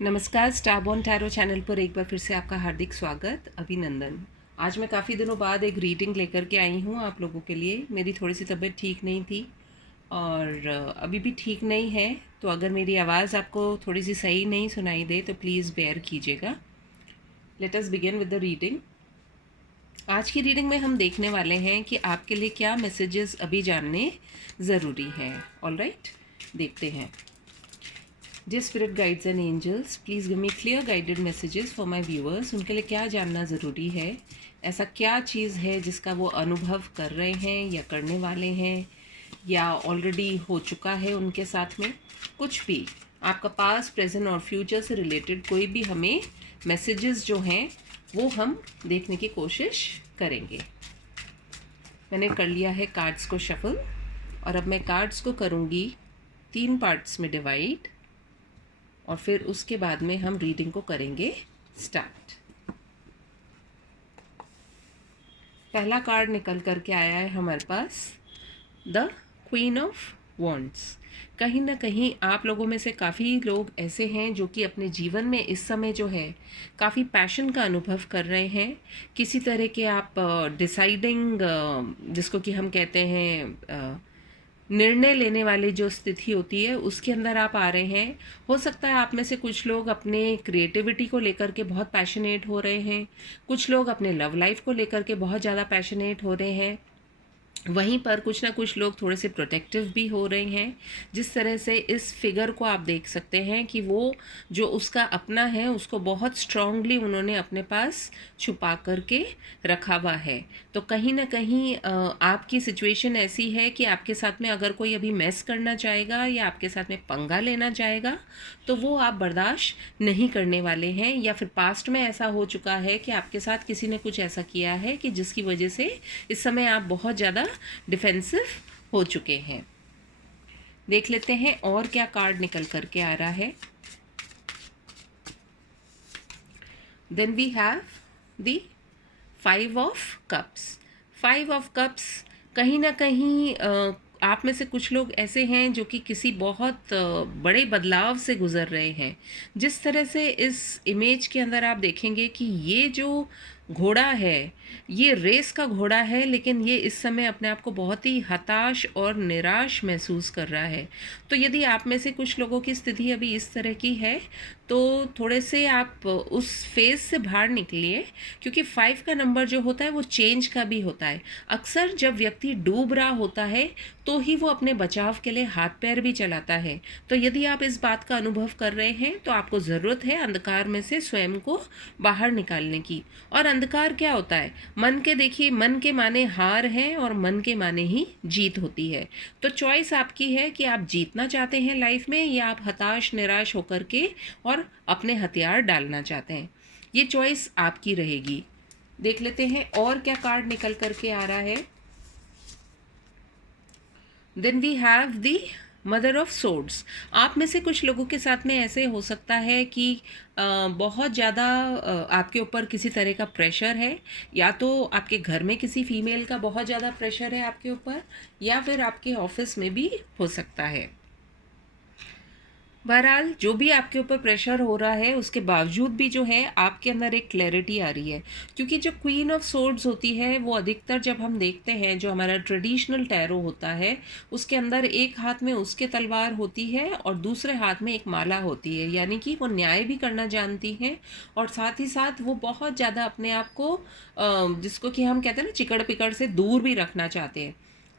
नमस्कार, स्टारबॉर्न tarot channel पर एक बार फिर से आपका हार्दिक स्वागत, अभिनंदन। आज मैं काफ़ी दिनों बाद एक रीडिंग लेकर के आई हूँ आप लोगों के लिए। मेरी थोड़ी सी तबीयत ठीक नहीं थी और अभी भी ठीक नहीं है, तो अगर मेरी आवाज़ आपको थोड़ी सी सही नहीं सुनाई दे तो प्लीज़ बेयर कीजिएगा। Let us begin with the reading. आज की रीडिंग में हम देखने वाले हैं कि आपके लिए क्या मैसेजेस अभी जानने ज़रूरी हैं। ऑलराइट, देखते हैं। Dear Spirit Guides and Angels, please give me clear guided messages for my viewers. उनके लिए क्या जानना ज़रूरी है, ऐसा क्या चीज़ है जिसका वो अनुभव कर रहे हैं या करने वाले हैं या ऑलरेडी हो चुका है उनके साथ में। कुछ भी आपका पास्ट, प्रेजेंट और फ्यूचर से रिलेटेड कोई भी हमें मैसेजेस जो हैं वो हम देखने की कोशिश करेंगे। मैंने कर लिया है कार्ड्स को शफल और अब मैं कार्ड्स को करूँगी 3 पार्ट्स में डिवाइड और फिर उसके बाद में हम रीडिंग को करेंगे स्टार्ट। पहला कार्ड निकल करके आया है हमारे पास द क्वीन ऑफ वॉन्ड्स। कहीं ना कहीं आप लोगों में से काफ़ी लोग ऐसे हैं जो कि अपने जीवन में इस समय जो है काफ़ी पैशन का अनुभव कर रहे हैं। किसी तरह के आप डिसाइडिंग, जिसको कि हम कहते हैं निर्णय लेने वाली जो स्थिति होती है उसके अंदर आप आ रहे हैं। हो सकता है आप में से कुछ लोग अपने क्रिएटिविटी को लेकर के बहुत पैशनेट हो रहे हैं, कुछ लोग अपने लव लाइफ को लेकर के बहुत ज़्यादा पैशनेट हो रहे हैं, वहीं पर कुछ ना कुछ लोग थोड़े से प्रोटेक्टिव भी हो रहे हैं। जिस तरह से इस फिगर को आप देख सकते हैं कि वो जो उसका अपना है उसको बहुत स्ट्रांगली उन्होंने अपने पास छुपा करके रखा हुआ है। तो कहीं ना कहीं आपकी सिचुएशन ऐसी है कि आपके साथ में अगर कोई अभी मैस करना चाहेगा या आपके साथ में पंगा लेना चाहेगा तो वो आप बर्दाश्त नहीं करने वाले हैं, या फिर पास्ट में ऐसा हो चुका है कि आपके साथ किसी ने कुछ ऐसा किया है कि जिसकी वजह से इस समय आप बहुत ज़्यादा डिफेंसिव हो चुके हैं। देख लेते हैं और क्या कार्ड निकल करके आ रहा है। Then we have the 5 of cups. 5 of cups, कहीं ना कहीं आप में से कुछ लोग ऐसे हैं जो कि किसी बहुत बड़े बदलाव से गुजर रहे हैं। जिस तरह से इस इमेज के अंदर आप देखेंगे कि ये जो घोड़ा है ये रेस का घोड़ा है, लेकिन ये इस समय अपने आप को बहुत ही हताश और निराश महसूस कर रहा है। तो यदि आप में से कुछ लोगों की स्थिति अभी इस तरह की है तो थोड़े से आप उस फेज से बाहर निकलिए, क्योंकि 5 का नंबर जो होता है वो चेंज का भी होता है। अक्सर जब व्यक्ति डूब रहा होता है तो ही वो अपने बचाव के लिए हाथ पैर भी चलाता है। तो यदि आप इस बात का अनुभव कर रहे हैं तो आपको ज़रूरत है अंधकार में से स्वयं को बाहर निकालने की। और अंधकार क्या होता है? मन के, देखिए, मन के माने हार है और मन के माने ही जीत होती है। तो चॉइस आपकी है कि आप जीतना चाहते हैं लाइफ में या आप हताश निराश होकर के और अपने हथियार डालना चाहते हैं। ये चॉइस आपकी रहेगी। देख लेते हैं और क्या कार्ड निकल करके आ रहा है। Then we have the mother of swords. आप में से कुछ लोगों के साथ में ऐसे हो सकता है कि बहुत ज़्यादा आपके ऊपर किसी तरह का प्रेशर है, या तो आपके घर में किसी फीमेल का बहुत ज़्यादा प्रेशर है आपके ऊपर, या फिर आपके ऑफिस में भी हो सकता है। बहरहाल जो भी आपके ऊपर प्रेशर हो रहा है उसके बावजूद भी जो है आपके अंदर एक क्लैरिटी आ रही है, क्योंकि जो क्वीन ऑफ सोर्ड्स होती है वो अधिकतर जब हम देखते हैं जो हमारा ट्रेडिशनल टैरो होता है उसके अंदर एक हाथ में उसके तलवार होती है और दूसरे हाथ में एक माला होती है, यानी कि वो न्याय भी करना जानती हैं और साथ ही साथ वो बहुत ज़्यादा अपने आप को जिसको कि हम कहते हैं ना चिकड़ पिकड़ से दूर भी रखना चाहते हैं।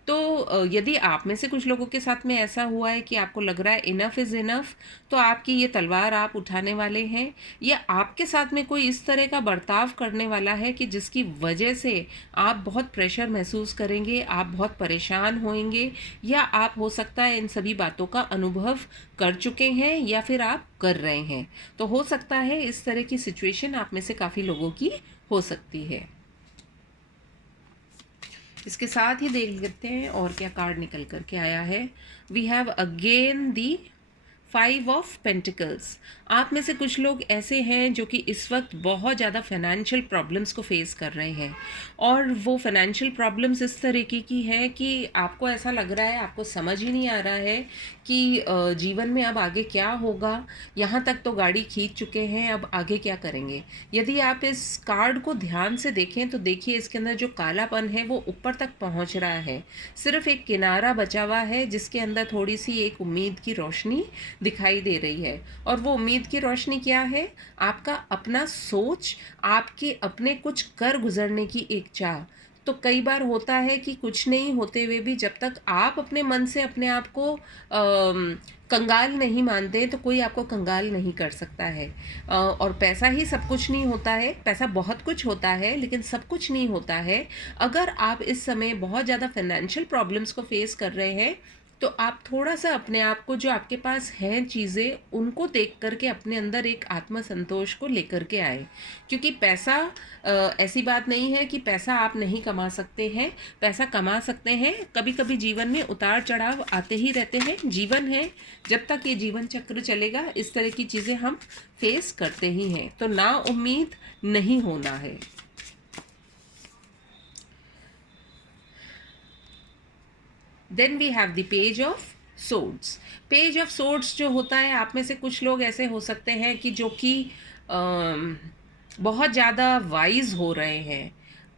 तो यदि आप में से कुछ लोगों के साथ में ऐसा हुआ है कि आपको लग रहा है इनफ इज़ इनफ, तो आपकी ये तलवार आप उठाने वाले हैं, या आपके साथ में कोई इस तरह का बर्ताव करने वाला है कि जिसकी वजह से आप बहुत प्रेशर महसूस करेंगे, आप बहुत परेशान होंगे, या आप हो सकता है इन सभी बातों का अनुभव कर चुके हैं या फिर आप कर रहे हैं। तो हो सकता है इस तरह की सिचुएशन आप में से काफ़ी लोगों की हो सकती है। इसके साथ ही देख लेते हैं और क्या कार्ड निकल करके आया है। We have again the five of pentacles. आप में से कुछ लोग ऐसे हैं जो कि इस वक्त बहुत ज़्यादा फाइनेंशियल प्रॉब्लम्स को फेस कर रहे हैं, और वो फाइनेंशियल प्रॉब्लम्स इस तरीके की हैं कि आपको ऐसा लग रहा है, आपको समझ ही नहीं आ रहा है कि जीवन में अब आगे क्या होगा। यहाँ तक तो गाड़ी खींच चुके हैं, अब आगे क्या करेंगे। यदि आप इस कार्ड को ध्यान से देखें तो देखिए इसके अंदर जो कालापन है वो ऊपर तक पहुँच रहा है, सिर्फ एक किनारा बचा हुआ है जिसके अंदर थोड़ी सी एक उम्मीद की रोशनी दिखाई दे रही है। और वो उम्मीद की रोशनी क्या है? आपका अपना सोच, आपके अपने कुछ कर गुजरने की एक चाह। तो कई बार होता है कि कुछ नहीं होते हुए भी जब तक आप अपने मन से अपने आप को कंगाल नहीं मानते तो कोई आपको कंगाल नहीं कर सकता है। और पैसा ही सब कुछ नहीं होता है, पैसा बहुत कुछ होता है लेकिन सब कुछ नहीं होता है। अगर आप इस समय बहुत ज़्यादा फाइनेंशियल प्रॉब्लम्स को फेस कर रहे हैं तो आप थोड़ा सा अपने आप को, जो आपके पास हैं चीज़ें, उनको देख करके अपने अंदर एक आत्मसंतोष को लेकर के आए। क्योंकि पैसा ऐसी बात नहीं है कि पैसा आप नहीं कमा सकते हैं, पैसा कमा सकते हैं। कभी कभी जीवन में उतार चढ़ाव आते ही रहते हैं, जीवन है, जब तक ये जीवन चक्र चलेगा इस तरह की चीज़ें हम फेस करते ही हैं। तो ना उम्मीद नहीं होना है। Then we have the page of swords. Page of swords जो होता है, आप में से कुछ लोग ऐसे हो सकते हैं कि जो कि बहुत ज़्यादा वाइज हो रहे हैं।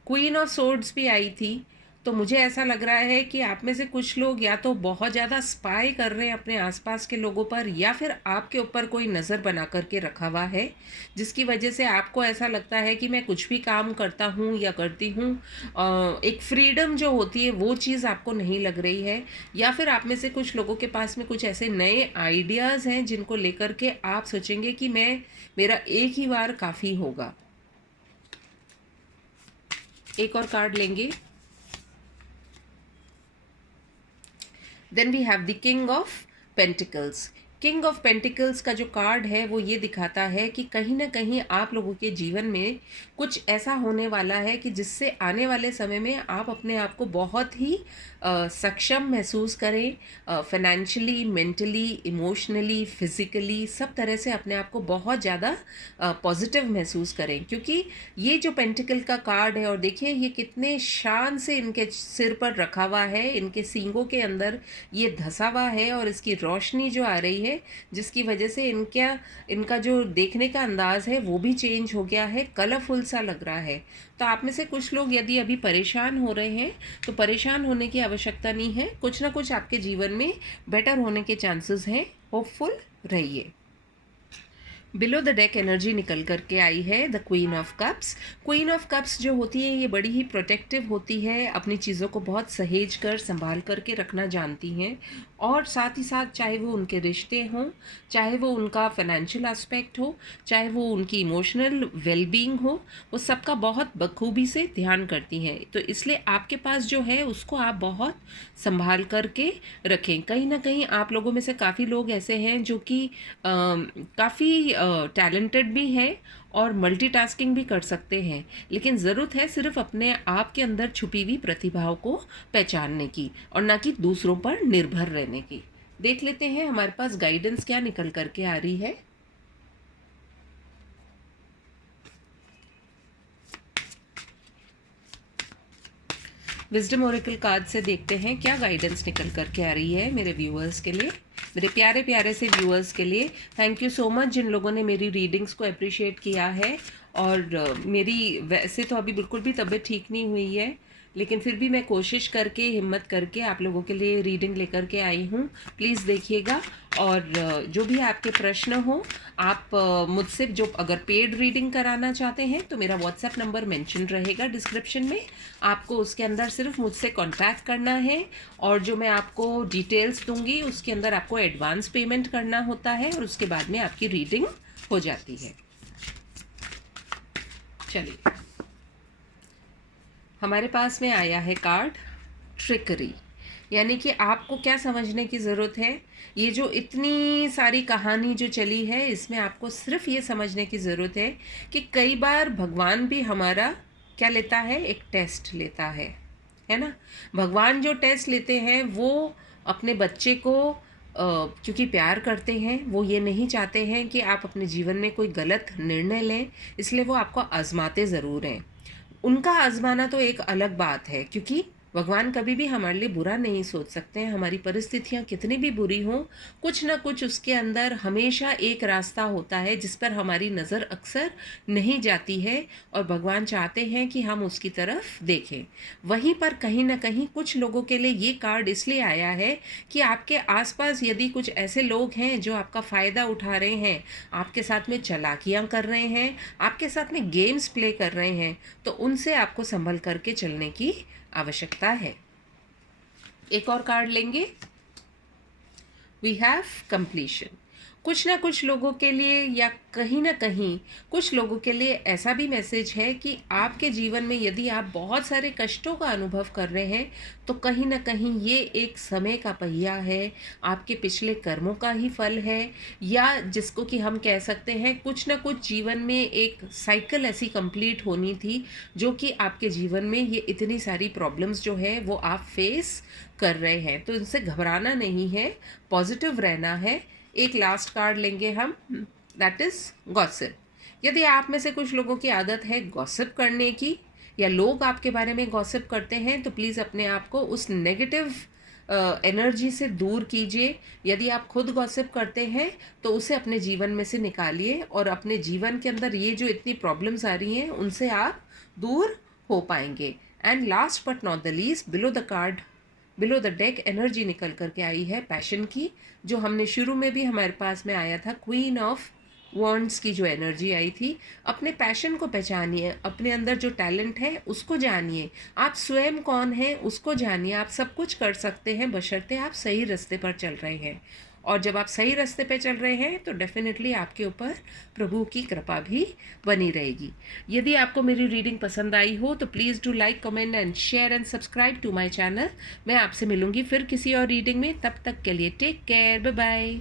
क्वीन ऑफ सोर्ड्स भी आई थी, तो मुझे ऐसा लग रहा है कि आप में से कुछ लोग या तो बहुत ज़्यादा स्पाई कर रहे हैं अपने आसपास के लोगों पर, या फिर आपके ऊपर कोई नज़र बना करके रखा हुआ है, जिसकी वजह से आपको ऐसा लगता है कि मैं कुछ भी काम करता हूँ या करती हूँ, एक फ्रीडम जो होती है वो चीज़ आपको नहीं लग रही है। या फिर आप में से कुछ लोगों के पास में कुछ ऐसे नए आइडियाज़ हैं जिनको लेकर के आप सोचेंगे कि मेरा एक ही बार काफ़ी होगा। एक और कार्ड लेंगे। Then we have the king of pentacles. King of pentacles का जो कार्ड है वो ये दिखाता है कि कहीं ना कहीं आप लोगों के जीवन में कुछ ऐसा होने वाला है कि जिससे आने वाले समय में आप अपने आप को बहुत ही सक्षम महसूस करें, फाइनेंशियली, मेंटली, इमोशनली, फिज़िकली, सब तरह से अपने आप को बहुत ज़्यादा पॉजिटिव महसूस करें। क्योंकि ये जो पेंटिकल का कार्ड है, और देखिए ये कितने शान से इनके सिर पर रखा हुआ है, इनके सींगों के अंदर ये धसा हुआ है, और इसकी रोशनी जो आ रही है जिसकी वजह से इनका जो देखने का अंदाज़ है वो भी चेंज हो गया है, कलरफुल सा लग रहा है। तो आप में से कुछ लोग यदि अभी परेशान हो रहे हैं तो परेशान होने की आवश्यकता नहीं है, कुछ ना कुछ आपके जीवन में बेटर होने के चांसेस हैं, होपफुल रहिए। बिलो द डेक एनर्जी निकल करके आई है the queen of cups. Queen of cups जो होती है ये बड़ी ही प्रोटेक्टिव होती है, अपनी चीज़ों को बहुत सहेज कर संभाल करके रखना जानती हैं, और साथ ही साथ चाहे वो उनके रिश्ते हों, चाहे वो उनका फाइनेंशियल एस्पेक्ट हो, चाहे वो उनकी इमोशनल वेलबींग हो, वो सबका बहुत बखूबी से ध्यान करती हैं। तो इसलिए आपके पास जो है उसको आप बहुत संभाल करके रखें। कहीं ना कहीं आप लोगों में से काफ़ी लोग ऐसे हैं जो कि काफ़ी टैलेंटेड भी हैं और मल्टीटास्किंग भी कर सकते हैं, लेकिन ज़रूरत है सिर्फ अपने आप के अंदर छुपी हुई प्रतिभाओं को पहचानने की, और ना कि दूसरों पर निर्भर रहने की। देख लेते हैं हमारे पास गाइडेंस क्या निकल करके आ रही है। विजडम ओरेकल कार्ड से देखते हैं क्या गाइडेंस निकल करके आ रही है मेरे व्यूअर्स के लिए, मेरे प्यारे प्यारे से व्यूअर्स के लिए। थैंक यू सो मच जिन लोगों ने मेरी रीडिंग्स को अप्रिशिएट किया है। और मेरी वैसे तो अभी बिल्कुल भी तबीयत ठीक नहीं हुई है, लेकिन फिर भी मैं कोशिश करके, हिम्मत करके आप लोगों के लिए रीडिंग लेकर के आई हूँ। प्लीज़ देखिएगा, और जो भी आपके प्रश्न हो आप मुझसे, जो अगर पेड रीडिंग कराना चाहते हैं तो मेरा व्हाट्सएप नंबर मेंशन रहेगा डिस्क्रिप्शन में, आपको उसके अंदर सिर्फ मुझसे कांटेक्ट करना है, और जो मैं आपको डिटेल्स दूंगी उसके अंदर आपको एडवांस पेमेंट करना होता है, और उसके बाद में आपकी रीडिंग हो जाती है। चलिए, हमारे पास में आया है कार्ड ट्रिकरी। यानी कि आपको क्या समझने की ज़रूरत है, ये जो इतनी सारी कहानी जो चली है इसमें आपको सिर्फ ये समझने की ज़रूरत है कि कई बार भगवान भी हमारा क्या लेता है, एक टेस्ट लेता है ना। भगवान जो टेस्ट लेते हैं वो अपने बच्चे को क्योंकि प्यार करते हैं, वो ये नहीं चाहते हैं कि आप अपने जीवन में कोई गलत निर्णय लें, इसलिए वो आपको आज़माते ज़रूर हैं। उनका आज़माना तो एक अलग बात है, क्योंकि भगवान कभी भी हमारे लिए बुरा नहीं सोच सकते हैं। हमारी परिस्थितियाँ कितनी भी बुरी हों, कुछ ना कुछ उसके अंदर हमेशा एक रास्ता होता है जिस पर हमारी नज़र अक्सर नहीं जाती है, और भगवान चाहते हैं कि हम उसकी तरफ देखें। वहीं पर कहीं ना कहीं कुछ लोगों के लिए ये कार्ड इसलिए आया है कि आपके आसपास यदि कुछ ऐसे लोग हैं जो आपका फ़ायदा उठा रहे हैं, आपके साथ में चालाकियाँ कर रहे हैं, आपके साथ में गेम्स प्ले कर रहे हैं, तो उनसे आपको संभल करके चलने की आवश्यकता है। एक और कार्ड लेंगे। We have completion. कुछ ना कुछ लोगों के लिए या कहीं ना कहीं कुछ लोगों के लिए ऐसा भी मैसेज है कि आपके जीवन में यदि आप बहुत सारे कष्टों का अनुभव कर रहे हैं, तो कहीं ना कहीं ये एक समय का पहिया है, आपके पिछले कर्मों का ही फल है, या जिसको कि हम कह सकते हैं कुछ ना कुछ जीवन में एक साइकिल ऐसी कंप्लीट होनी थी, जो कि आपके जीवन में ये इतनी सारी प्रॉब्लम्स जो है वो आप फेस कर रहे हैं। तो इनसे घबराना नहीं है, पॉजिटिव रहना है। एक लास्ट कार्ड लेंगे हम, दैट इज गॉसिप। यदि आप में से कुछ लोगों की आदत है गॉसिप करने की, या लोग आपके बारे में गॉसिप करते हैं, तो प्लीज़ अपने आप को उस नेगेटिव एनर्जी से दूर कीजिए। यदि आप खुद गॉसिप करते हैं तो उसे अपने जीवन में से निकालिए, और अपने जीवन के अंदर ये जो इतनी प्रॉब्लम्स आ रही हैं उनसे आप दूर हो पाएंगे। And last but not the least, below the deck energy निकल करके आई है पैशन की, जो हमने शुरू में भी हमारे पास में आया था, क्वीन ऑफ वॉन्ड्स की जो एनर्जी आई थी। अपने पैशन को पहचानिए, अपने अंदर जो टैलेंट है उसको जानिए, आप स्वयं कौन हैं उसको जानिए। आप सब कुछ कर सकते हैं बशर्ते आप सही रास्ते पर चल रहे हैं, और जब आप सही रास्ते पे चल रहे हैं तो डेफिनेटली आपके ऊपर प्रभु की कृपा भी बनी रहेगी। यदि आपको मेरी रीडिंग पसंद आई हो तो please do like, comment and share and subscribe to my channel. मैं आपसे मिलूंगी फिर किसी और रीडिंग में, तब तक के लिए टेक केयर, बाय बाय।